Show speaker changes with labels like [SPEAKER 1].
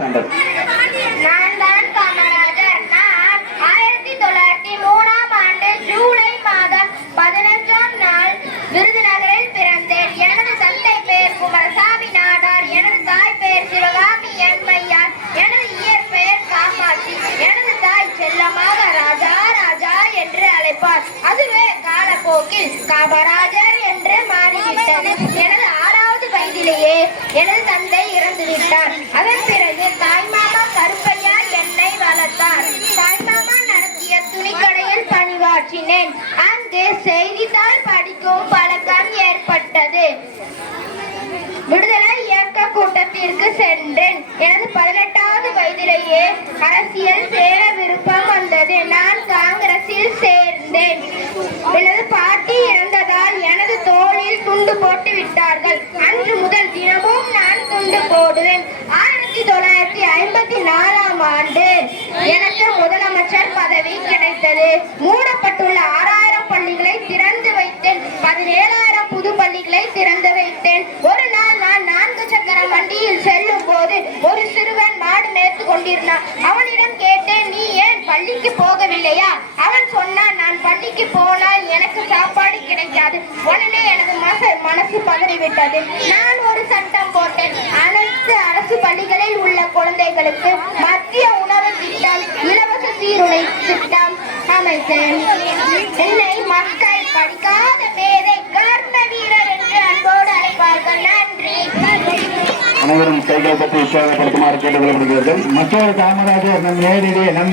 [SPEAKER 1] நான் தான் காமராஜர். நான் ஆயிரத்தி தொள்ளாயிரத்தி மூணாம் ஆண்டு ஜூலை மாதம் பதினஞ்சாம் நாள் விருதுநகரில் பிறந்தேன். எனது தந்தை பெயர் குமரசாமி நாடார். எனது தாய் பெயர் சிவகாமி என்மையார் எனது இயற்பெயர் காமாட்சி. எனது தாய் செல்லமாக ராஜா ராஜா என்று அழைப்பார். அதுவே காலப்போக்கில் காமராஜர் என்று மாறிவிட்டது. எனது வயதிலேயே எனது தந்தை இறந்து விட்டார் அதன் பிறகு தாய்மாமா கருப்பையா என்னை வளர்த்தார். தாய்மாமா நடத்திய துணிக்கடையில் பணிவாற்றினேன். அங்கு செய்தித்தாள் படிக்கும் பழக்கம் ஏற்பட்டது. விடுதலை இயக்க கூட்டத்திற்கு சென்றேன். எனது பதினெட்டாவது வயதிலேயே அரசியல் சேர விருப்பம் வந்தது. நான் காங்கிரஸில் சேர்ந்தேன். எனது பாட்டி இறந்ததால் எனது தோளில் துண்டு போட்டு விட்டார்கள் அன்று முதல் தினமும் நான் துண்டு போடுவேன் ஆயிரத்தி தொள்ளாயிரத்தி ஐம்பத்தி நாலாம் ஆண்டு எனக்கு முதலமைச்சர் பதவி கிடைத்தது. மூடப்பட்டுள்ள ஆறாயிரம் பள்ளிகளை திறந்து வைத்தேன். பதினேழாயிரம் புது பள்ளிகளை திறந்து வைத்தேன். ஒரு நாள் நான் நான்கு சக்கர வண்டியில் செல்லும் போது ஒரு சிறுவன் மாடு மேய்த்து கொண்டிருந்தான். அவனிடம் கேட்டேன் நீ ஏன் பள்ளிக்கு போகவில்லையா? அவன் சொன்னான் நான் பள்ளிக்கு போனால் எனக்கு சாப்பாடு கிடைக்காது. உடனே எனது மச மனசு பதறிவிட்டது. நான் ஒரு சட்டம் போட்டேன். ஆனால் குழந்தைகளுக்கு மத்திய உணவு திட்டம் இலவச சீருடை திட்டம் அமைத்தேன். என்னை மக்கள் படிக்காத பேரை கர்ம வீரர் என்று அன்போடு அழைப்பார்கள். நன்றி.
[SPEAKER 2] அனைவரும் கைகளை பற்றி உற்சாகப்படுத்துமாறு கொள்ளப்படுகிறது
[SPEAKER 3] மற்றொரு காமராஜர் நம் நேரிலே நம்